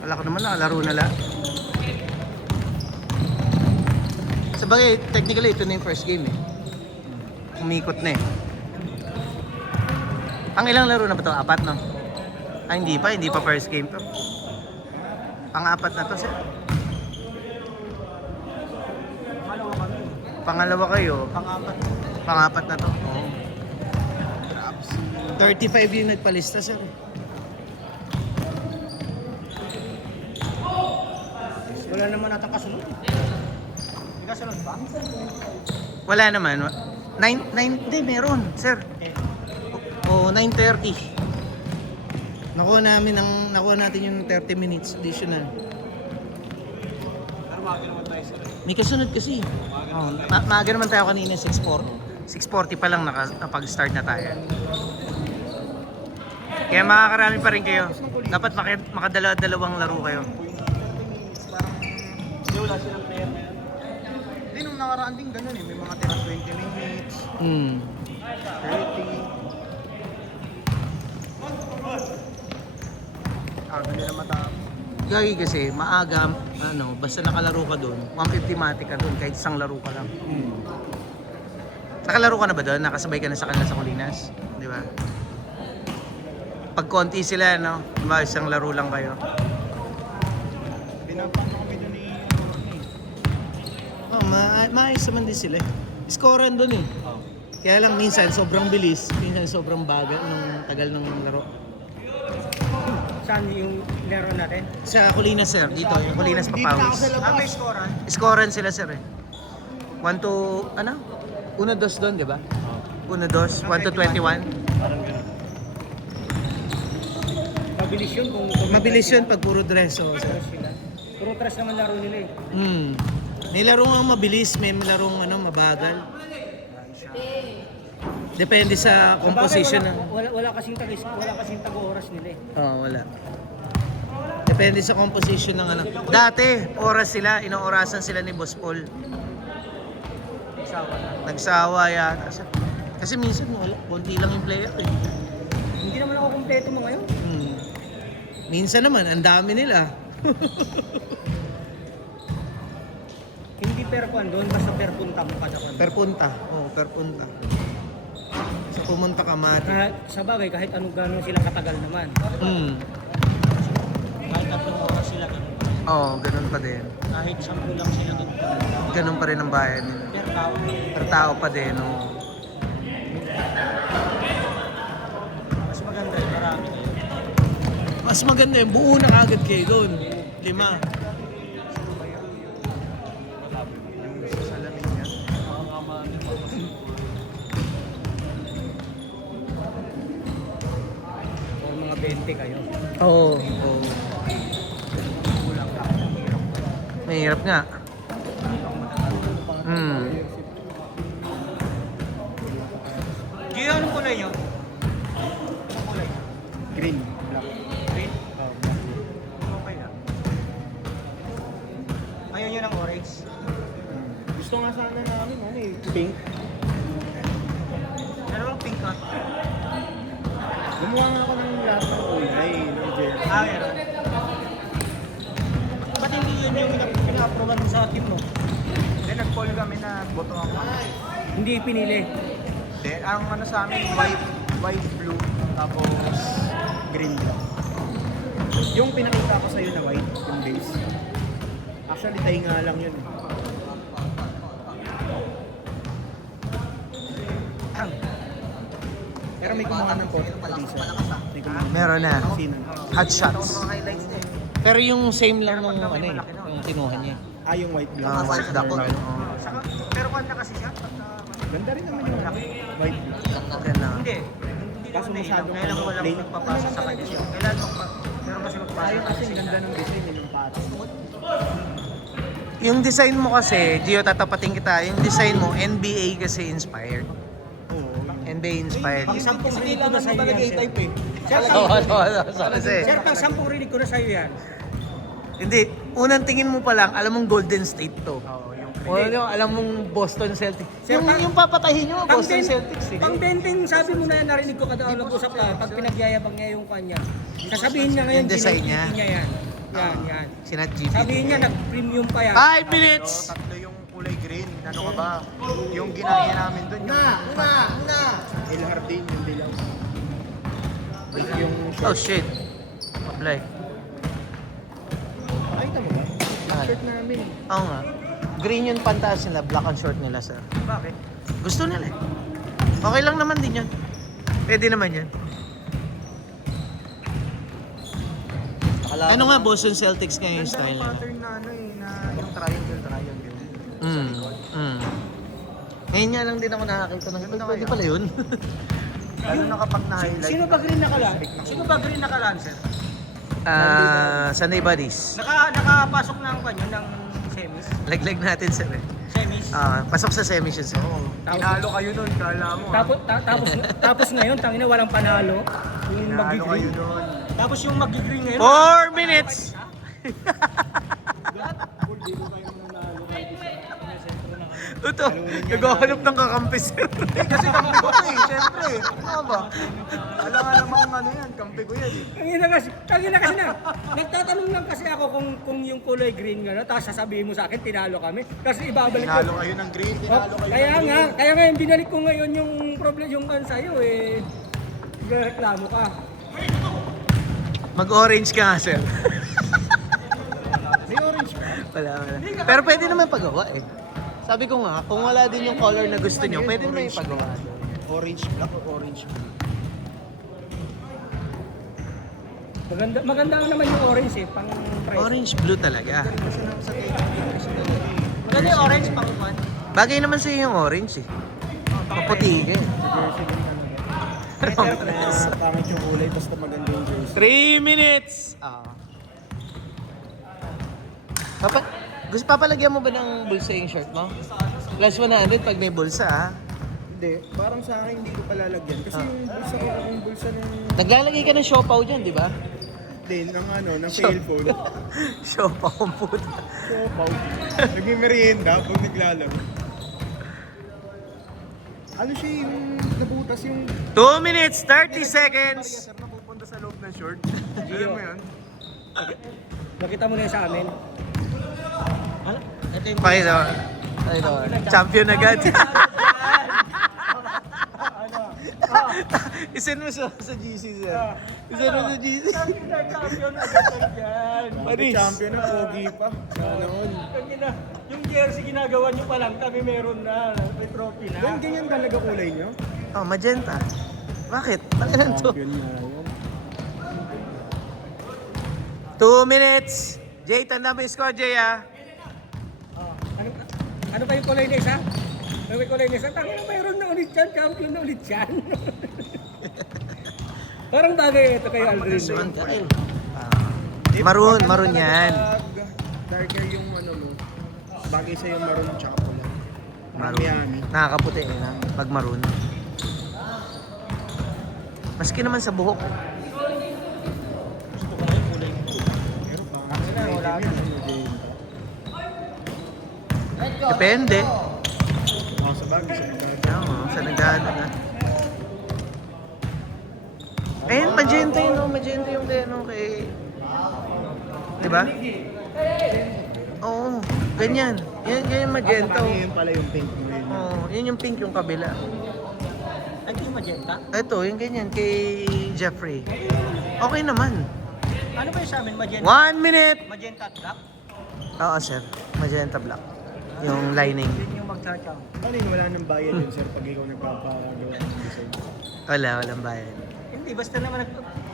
Wala ko naman nakalaro na lahat. Sabagay, technically ito na yung first game eh. Umikot na eh. Ang ilang laro na ba ito? 4 no? Ah, hindi pa first game to. Pang-4 na to sir. Pangalawa kayo. Pang-4 na to. Oo. 35 yung nagpalista sir. Wala naman ata kasunod. May kasunod ba? Wala naman. 9, hindi meron sir. O 9:30. Nakuha natin yung 30 minutes additional. Pero maaga naman tayo sila. May kasunod kasi. Oh, maaga naman tayo kanina 6:40. 6:40 pa lang nakapag-start na tayo. Kaya makakarami pa rin kayo. Dapat makadala-dalawang laro kayo. Hindi wala silang player na yan. Hindi nung nakaraan din ganun eh. May mga tira 20 minutes, 30. Aga nila matapos. Gagi kasi maaga, basta nakalaro ka doon, 150 matic ka doon kahit isang laro ka lang. Nakalaro ka na ba doon? Nakasabay ka na sa kanila sa Colinas? Di ba? Pag konti sila, no? Isang laro lang kayo. Pinapang kami doon ni Oh, maayos naman din sila. Scorean doon eh. Kaya lang minsan sobrang bilis, minsan sobrang bagal nung tagal ng laro. Saan yung laro natin? Sa Colinas sir, dito, yung Colinas Papawis. May scorean? Scorean sila sir eh. 1 to, 1-2 doon, di ba? 1-2, 1 to 21. Parang ganun. Mabilis yun kung Mabilis yun pag puro dress. Oh, sir. Puro tres naman laro nila eh. May larong ang mabilis, may larong mabagal. Depende sa composition ng... Wala kasing tag-oras nila eh. Oo, wala. Depende sa composition ng Dati, oras sila, inoorasan sila ni Boss Paul. Nagsawa yata. Kasi minsan wala, konti lang yung player eh. Hindi naman ako kumpleto mo ngayon. Minsan naman, ang dami nila. Hindi per kwan doon, basta per punta mo kada kwan. Per punta. Oo, per punta. So pumunta ka mati. Sa bagay, kahit anong gano'n sila katagal naman. Kahit 3 oras sila ganun. Oo, ganun pa din. Kahit 10 lang sila ganun. Ganun pa rin ang bayan nila. Per tao. Per tao pa din, oo. Mas maganda yun, marami na yun. Mas maganda yung buo na agad kayo doon. 5. Salamin niya. O mga 20 kayo. Oo. Oo. Mahirap nga. Gio, anong kulay nyo? Green. Black. Green? Oo, black. Okay na. Ayaw nyo ng orange? Gusto nga sana namin, pink. Ano bang pink ka? Gumawa nga ako ng lahat ng kulay. Meron. Ba't hindi yun yung pina-approval mo sa team mo? Hindi, nag-call kami na boto ako. Hindi pinili? Hindi, ang sa amin, white, blue, tapos green. Yung pinakita ko sa'yo na white, yung base. Actually, tayo nga lang yun. Pero may kumuha ng photo pa dito. Meron na. Sino? Hot shots. highlights din. Pero yung same lang nung yung kinuha niya. Yung white blue. White duck. Pero kanya kasi siya. Ganda rin naman yung white blue. Ganda. Hindi. Kaso masyadong kailan ko lang magpapasa sa kanya siya. Kailan mo pa? Pero kasi magpapasa. Ayaw kasi ganda ng design yung patos. Yung design mo kasi, Gio, tatapating kita, yung design mo, NBA kasi inspired. NBA inspired. Pang 10 rinig ko na sa'yo yan, sir. Kasi, Sir, pang 10 rinig ko na sa'yo yan. hindi, unang tingin mo pa lang, alam mong Golden State to. O alam mong Boston Celtics. Yung papatahin nyo, Boston Celtics eh. Pang denting, sabi mo na yan, narinig ko kada ulang usap ka, pag pinagyayabang niya yung kanya. Sasabihin niya ngayon, Yung design niya. niya yan. Yan. Sinat GPT. Sabihin niya, nag-premium pa yan. 5 minutes! Tatlo yung kulay green. Ano ka ba? Yung ginaya namin doon. Una! El Jardín, yung dilaw. Yung Oh shit. Apply. Nakita mo ba? Shirt namin. Oo nga. Green yung pantas nila, black ang short nila, sir. Bakit? Gusto nila eh. Okay lang naman din yan. Pwede naman yan. Ano nga, Boston Celtics nga yung Ganda style ng nila. pattern na ano eh, na yung triangle. Ngayon nga lang din ako nakakita ng pwede pala yun. Lalo na kapag na-highlight. Sino ba green nakalan, sir? Sunday Buddies. Nakapasok na ang kanyo ng semis? Laglag natin, sir eh. Semis? Pasok sa semis yun, sir. Tinalo kayo nun, kala mo. Tapos ngayon, tangina, walang panalo. Yung Tinalo kayo mag-green. nun. Tapos yung mag-green ngayon. 4 minutes! Ito, naghahanap ng kakampi, sir. Kasi kampi ko to eh, syempre. Ano ba? Alam nga namang ano yan, kampi ko yan eh. Tangina kasi na. Nagtatanong lang kasi ako kung yung kulay green gano'n, tapos sasabihin mo sa akin, tinalo kami. Kasi ibabalik ko. Tinalo kayo ng green, tinalo kayo Kaya nga, yung binalik ko ngayon yung problem, yung kan sa'yo eh. Reklamo ka. Mag-orange ka nga, sir. May orange ba? Wala. Pero pwede naman pagawa eh. Sabi ko nga, kung wala din yung color na gusto nyo, pwede naman ipagawa. Orange black o orange blue? Maganda naman yung orange eh, pang price. Orange blue talaga. Maganda yung orange pang one. Bagay naman sa'yo yung orange eh. Kaputi ka eh. Pangit yung kulay, basta maganda yung jersey. 3 minutes! Gusto papalagyan mo ba ng bulsa yung shirt mo? Plus 100 pag may bulsa ah. Hindi, parang sa akin hindi ko palalagyan. Kasi yung bulsa ng... Naglalagay ka ng siopaw dyan, di ba? Hindi, ng ano, ng cellphone. Siopaw ang puta. Sopaw. Nagmimerienda pag naglalaro. Ano siya yung nabutas yung... 2 minutes, 30 seconds! Sir, napupunta sa loob ng short. Alam mo yun? Nakita mo na yun sa amin. Pakita mo. Champion agad. Isend mo sa GC, sir. Isend mo sa GC. Champion agad yan. Paris. Champion na, pogi pa. Sana all. Yung jersey ginagawa nyo pa lang, kami meron na. May trophy na. Yan, ganyan talaga kulay nyo? Oh, magenta. Bakit? Ano to? Champion nga yun. 2 minutes. Jay, tanda mo yung score, Jay, ah. Ano pa yung kulay na isa? Ano pa yung kulay na isa? Tangina, mayroon na ulit yan. Champion na ulit yan. Parang bagay ito kay Aldrin. Maroon yan. Darker yung ano mo. Bagay sa yung maroon tsaka pula. Maroon. Miami. Nakakaputi eh, na, pag maroon. Maski naman sa buhok. Pero parang wala ka. Depende. Sa bagay, sa bagay. Oo, sa nagdaan na. Ayun, magenta yun, no? Magenta yung kay, ano, kay... Diba? Oo, ganyan. Yan yung magenta. Ano yun pala yung pink mo yun? Oo, yun yung pink yung kabila. Ay, yung magenta? Ito, yung ganyan, kay Jeffrey. Okay naman. Ano ba yung sa amin? Magenta? 1 minute! Magenta at black? Oo, sir. Magenta black. Yung lining. Yun yung magcha-champ. Ano yun, wala nang bayad yun sir pag ikaw nagpapagawa ng design. Walang bayad. Hindi, basta naman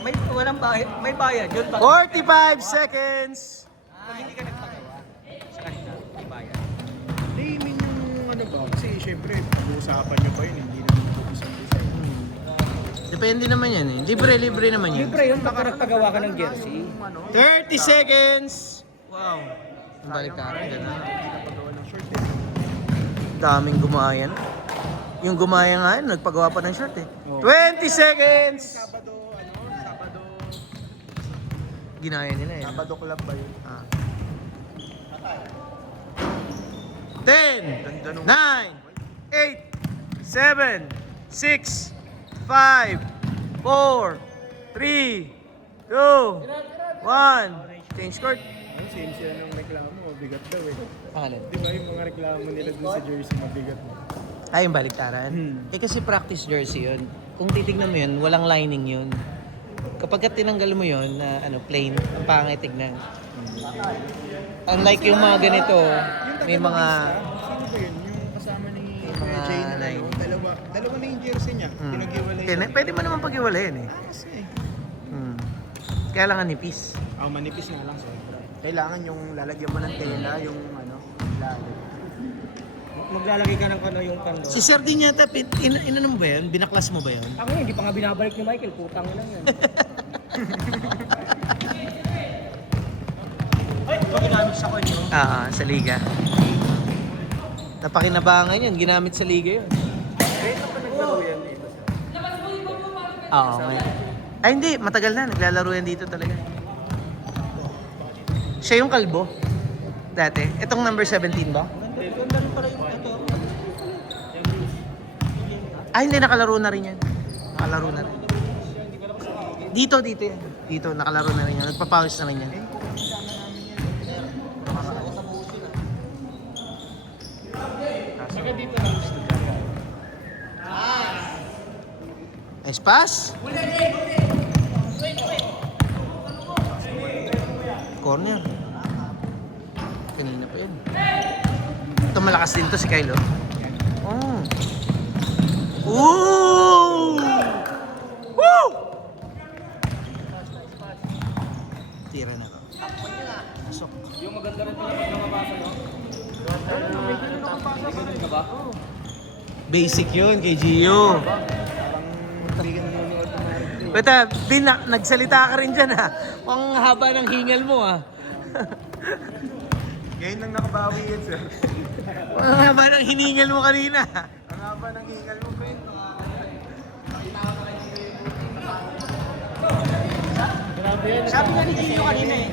may walang bayad, may bayad yun. 45 seconds! Pag hindi ka nagpagawa, sa kanila, may bayad. Hindi, I mean yung ano ba? Kasi syempre, pag-uusapan nyo pa yun, hindi naman focus ang design. Depende naman yan eh. Libre naman yan. Libre yun, baka nagpagawa ka ng jersey. 30 seconds! Wow. Balik ka rin, gano'n. Pinapagawa ng short eh. Daming gumayan. Yung gumaya nga yun, nagpagawa pa ng short eh. Oh. 20 seconds! Sabado, Sabado, Ginaya nila eh. Sabado club ba yun? 10, 9, 8, 7, 6, 5, 4, 3, 2, 1. Change court. Ang same sila ng reklamo, mabigat daw eh. Pangalan. Di ba yung mga reklamo nila dun sa jersey, mabigat mo? Ay, yung baliktaran. Eh kasi practice jersey yun. Kung titignan mo yun, walang lining yun. Kapag ka tinanggal mo yun na plain, ang pangit tignan. Unlike yung mga ganito, may mga... Sino ba yun? Yung kasama ni mga Jay na line. dalawa na yung jersey niya. Pinag-iwalay niya. Pwede mo naman pag-iwalayin eh. Kasi Kaya lang nipis. manipis nga lang sobra. Kailangan yung lalagyan mo ng tela, yung lalim. Maglalagay ka ng yung kando. Si Sir din yata, inanong ba yun? Binaklas mo ba yun? Ako hindi pa nga binabalik ni Michael, putang lang yan. Ay, ito ginamit sa kanya. Sa liga. Napakinabangan yun, ginamit sa liga yun. Kaya pa naglaro yan dito. Oo, ay hindi, matagal na, naglalaro yan dito talaga. Siya yung kalbo. Dati. Itong number 17 ba? Ay, hindi, nakalaro na rin yan. Nakalaro na rin. Dito yan. Dito, nakalaro na rin yan. Nagpapawis na rin yan. Nice pass. Corner. Kanina pa yan. Ito malakas din to si Kyle. Oh. Ooh! Woo! Tira na ka. Pasok. Yung maganda rin pala pag namabasa, no? Ganun ka ba? Basic yun kay Gio. Hindi ka nanonood ng mga Beta, nagsalita ka rin dyan ha. Ang haba ng hingal mo ha. Ngayon lang nakabawi yan, sir. Ang haba ng hiningal mo kanina. Ang haba ng hingal mo, friend. Sabi nga ni Gino kanina eh.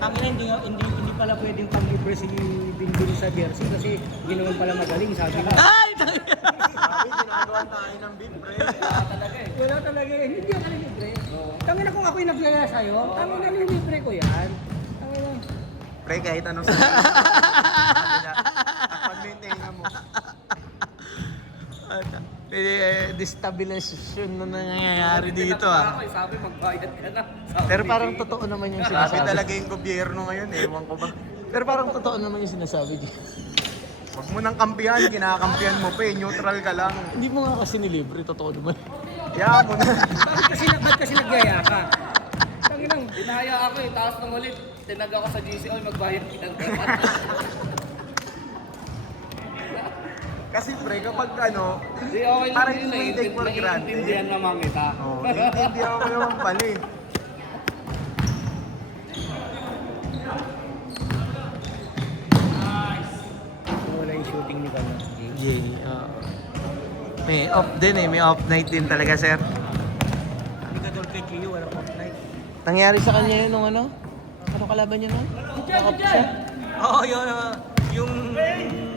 Tangina hindi pala pwedeng pang-libre si Bingbing sa jersey kasi ginawan pala magaling, sabi nga. Ay! Sabi, ginagawa tayo ng beef, friend. Wala talaga eh. Hindi ako libre. Tangina kung ako'y naglaya sa'yo, tangina libre ko yan. Tangina. Pre, kahit anong sabi. Pag may tenga mo. Destabilization na nangyayari dito ah. Sabi magbayad ka na. Pero parang totoo naman yung Sabi sinasabi. talaga yung gobyerno ngayon, ewan ko ba. Pero parang totoo naman yung sinasabi Gio. Huwag mo nang kampihan, kinakampihan mo pa eh. Neutral ka lang. Hindi mo nga kasi nilibre, totoo naman. Kaya mo na. Ba't kasi nagyaya ka? Tanginang. Dinaya ako eh, taas ng ulit. Tinag ako sa GCO, magbayad ka na. Kasi pre, kapag Di okay lang parang yun hindi take for granted. naiintindihan naman kita. Oo, naiintindihan ko naman pala eh. Wala yung shooting ni Bala. Yay. May off din eh, may off night din talaga sir. Hindi ka doon kay Gio, walang off night. Nangyari sa kanya yun nung ano? Ano kalaban niya nun? Nakap siya? Oo, yung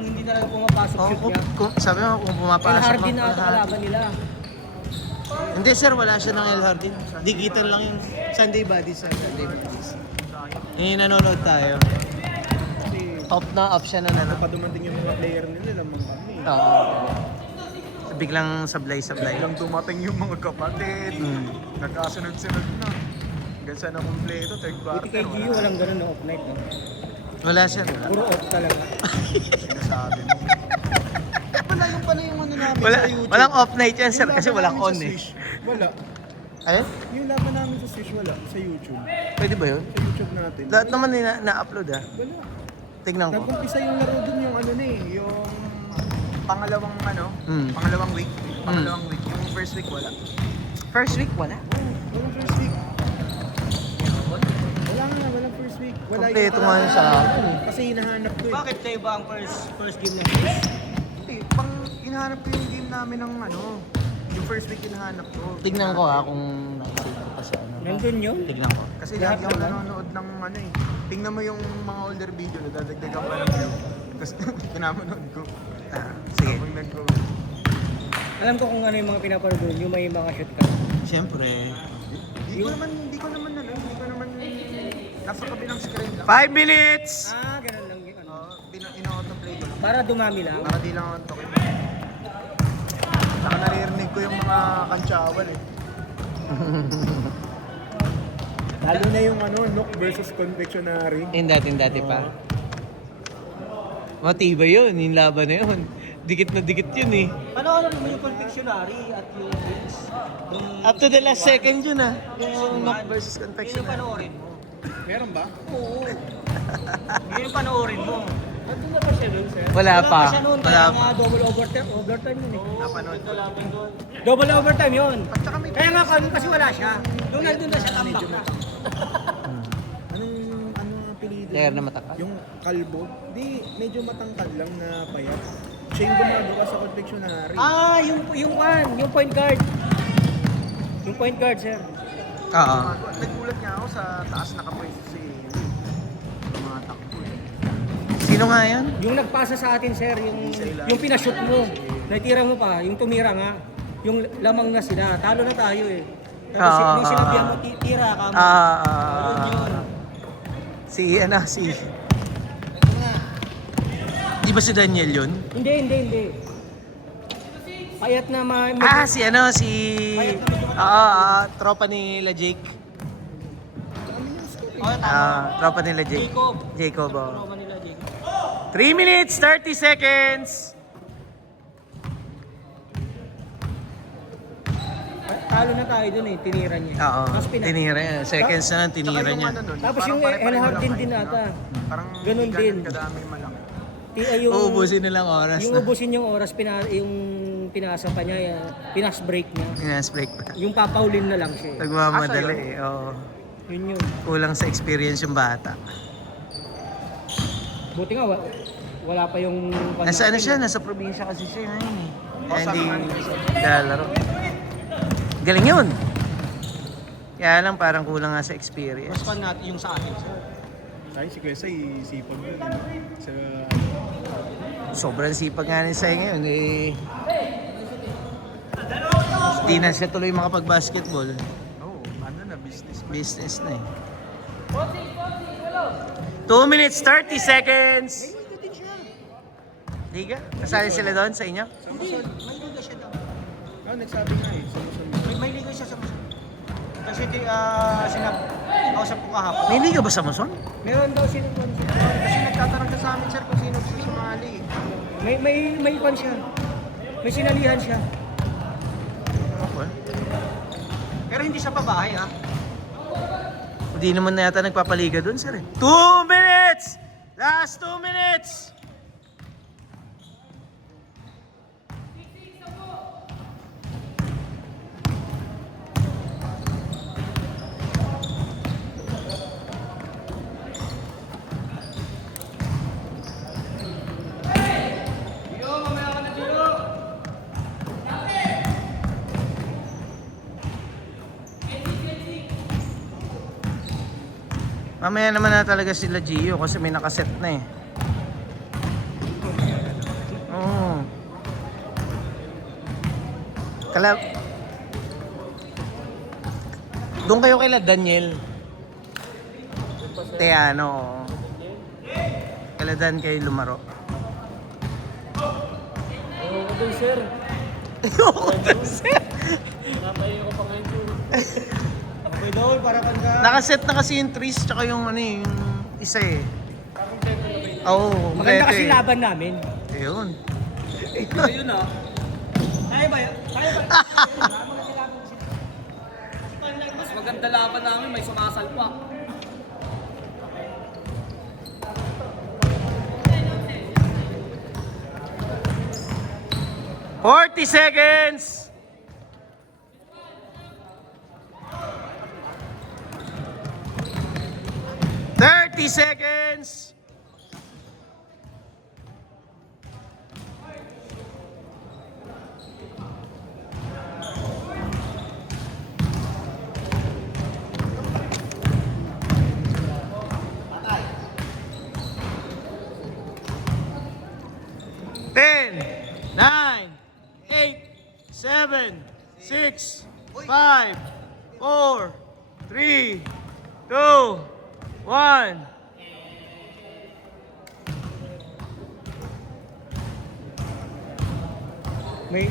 hindi talaga pumapasok Oh, shoot niya. sabi mo kung El pumapasok Hardin na ng- ata kalaban nila. Hindi sir, wala siya ng El Hardin. Digital lang yung Sunday Buddies. Sunday Buddies. Ngayon nanonood tayo. Off siya na Pa dumating yung mga player nila, lamang kami. Oo. Biglang sablay-sablay. Biglang dumating yung mga kapatid. Nagkasunod-sunod na. Hanggang sa nakumpleto, third Buti kay quarter. Gio, walang ganun na off night. No? Wala siya. Wala. Puro off talaga. Sinasabi mo. Wala yung pala yung ano namin Wala, sa YouTube. walang off night yan sir Yung kasi laban walang namin on sa eh. Swish, wala. Ayun? Yung laban namin sa Swish, wala. Sa YouTube. Pwede ba yun? Sa YouTube natin. Lahat naman na-upload ah. Wala. Tignan ko. Nag-umpisa yung laro dun yung ano na eh. Yung pangalawang pangalawang week. Pangalawang week. Yung first week, wala. First week, wala. Walang first week. Walang first week. Wala Kompleto nga yun sa akin eh. Kasi hinahanap ko eh. Bakit kayo ba ang first game na Chris? Hindi, pang hinahanap ko yung game namin ng yung first week hinahanap ko. Tignan ko ah kung nakikita ko pa sa ano. Nandun yun? Tignan ko. Kasi lagi ako nanonood ng tingnan mo yung mga older video, nadadagdagan pa ng view. Tapos pinapanood ko. Sige. Habang nag-go. Alam ko kung ano yung mga pinapanood doon, yung may mga shoot ka. Siyempre. Hindi ko naman Nasa kabilang screen lang. 5 minutes! Ganun lang yun. Ino-autoplay ko lang. Para dumami lang. Para di lang ang token. Saka naririnig ko yung mga kantsawal eh. Lalo na yung Nook versus Confectionery. Yung dati pa. Matibay yun, yung laban na yun. Dikit na dikit yun eh. Ano naman yung confectionery at yung drinks? Up to the last second yun ah. Yung Knock versus Yun yung confection. panoorin mo. Meron ba? Oo. Yun yung panoorin mo. Wala pa. siya noon, Wala kaya pa. nga double overtime yun eh. Napanood ko. Double overtime yun. At saka may Kaya nga kasi wala siya. Doon nandun na siya tambak na. Anong apelido? Layer na matakas. Yung kalbo. Di, medyo matangkad lang na payat. Siya yung gumagawa sa Confectionery. Yung point guard. Yung point guard, sir. Oo. Nagulat nga ako sa taas nakapwesto si yung mga takbo eh. Sino nga yan? Yung nagpasa sa atin, sir, yung pinashoot mo. Naitira mo pa, yung tumira nga. Yung lamang na sila. Talo na tayo eh. Tapos nung sinabihan mo, tira ka mo. Yun. Si Di ba si Daniel yun? Hindi. Payat na Tropa nila Jake. Tropa nila Jake. Jacob, oh. Tropa nila, Jake. 3 minutes, 30 seconds. Talo na tayo dun eh, tinira niya. Oo, Tapos tinira niya. Seconds na lang, tinira niya. Tapos yung Enhard din ata. Parang Ganun hindi din. kadami malaki. Uubusin nilang oras Yung na. ubusin yung oras, yung pinasa pa niya, pinas break niya. Yes, break pa. Yung papaulin na lang siya eh. Nagmamadali eh. Oo. Yun. Kulang sa experience yung bata. Buti nga, wala pa yung... Nasa ano siya? Nasa probinsya kasi siya ngayon eh. Kaya hindi lalaro. Galing yun. Kaya lang parang kulang nga sa experience. Mas fan natin yung sa atin. Ay, si Kuya Sai, sipag yun. Sa... Sobrang sipag nga ni Sai ngayon eh. Hindi na siya tuloy makapag-basketball. Business na eh. 2 minutes, 30 seconds! Liga? Kasali sila doon sa inyo? Hindi, may liga siya daw. nagsabi nga eh. May liga siya sa Muson. Kasi kausap ko kahapon. May liga ba sa Muson? Meron daw sinukuan siya. Kasi nagtatanong ka sa amin, sir, kung sino gusto sumali. May kwan siya. May sinalihan siya. Okay. Pero hindi sa babae ha. Hindi naman na yata nagpapaliga doon, sir eh. 2 minutes! Last 2 minutes! Mamaya naman na talaga sila Gio kasi may nakaset na eh. Oo. Doon kayo kay Daniel. Teano. Oo. Kala Dan kayo lumaro. Oo, doon sir. Ayoko doon, sir. Napahinga ko pa ngayon sir. Okay daw, para pagka... Nakaset na kasi yung trees tsaka yung ano eh, yung isa eh. Oo, Maganda kasi eh. laban namin. Ayun. Ayun ah. Kaya ba? Mas maganda laban namin, may sumasalpak. $40 seconds! $30 seconds! Ten, 9, 8, 7, 6, 5, 4, 3, 2, 1. 1.